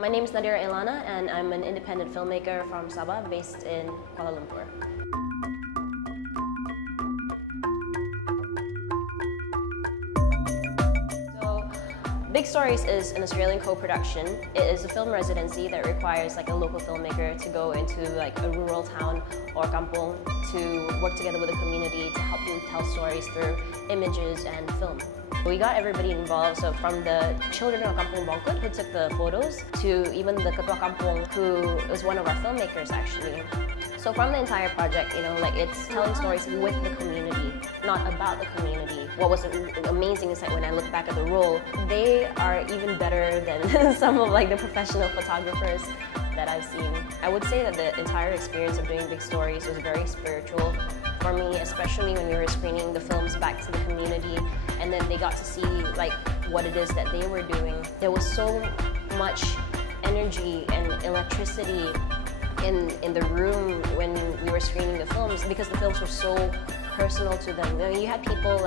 My name is Nadira Ilana and I'm an independent filmmaker from Sabah based in Kuala Lumpur. Big Stories is an Australian co-production. It is a film residency that requires a local filmmaker to go into a rural town or kampong to work together with the community to help them tell stories through images and film. We got everybody involved, so from the children of Kampung Bongkut who took the photos to even the Ketua Kampung who is one of our filmmakers actually. So from the entire project, it's telling stories with the community, not about the community. What was amazing is when I look back at the role, they are even better than some of the professional photographers that I've seen. I would say that the entire experience of doing Big Stories was very spiritual for me, especially when we were screening the films back to the community and then they got to see what it is that they were doing. There was so much energy and electricity in the room when we were screening the films because the films were so personal to them. You had people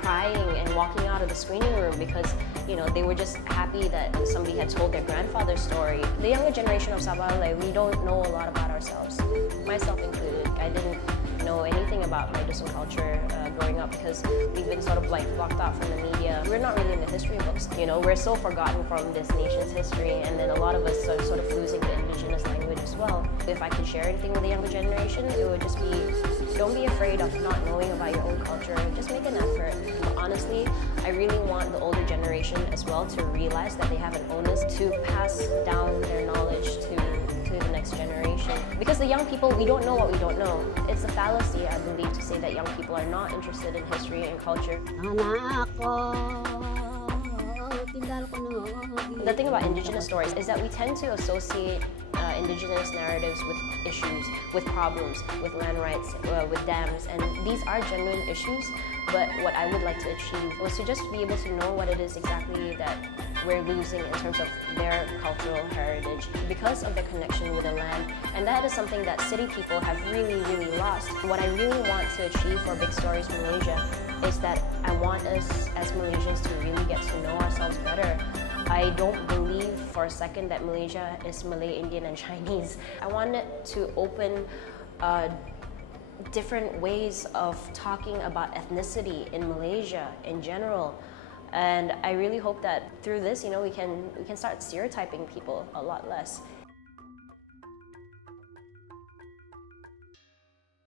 crying and walking out of the screening room because they were just happy that somebody had told their grandfather's story. The younger generation of Sabah, we don't know a lot about ourselves, myself included. I didn't know anything about my Dusun culture growing up because we've been sort of blocked out from the media. We're not really in the history books. We're so forgotten from this nation's history, and then a lot of us are sort of losing the indigenous language as well. If I could share anything with the younger generation, it would just be, don't be afraid of not knowing about your own culture. Just make an effort. Honestly, I really want the older generation as well to realize that they have an onus to pass down their knowledge to the next generation. Because the young people, we don't know what we don't know. It's a fallacy, I believe, to say that young people are not interested in history and culture. The thing about indigenous stories is that we tend to associate indigenous narratives with issues, with problems, with land rights, with dams, and these are genuine issues, but what I would like to achieve was to just be able to know what it is exactly that we're losing in terms of their cultural heritage because of their connection with the land, and that is something that city people have really lost. What I really want to achieve for Big Stories Malaysia is that I want us as Malaysians to really get to know ourselves better. I don't believe for a second that Malaysia is Malay, Indian and Chinese. I want it to open different ways of talking about ethnicity in Malaysia in general. And I really hope that through this, we can start stereotyping people a lot less.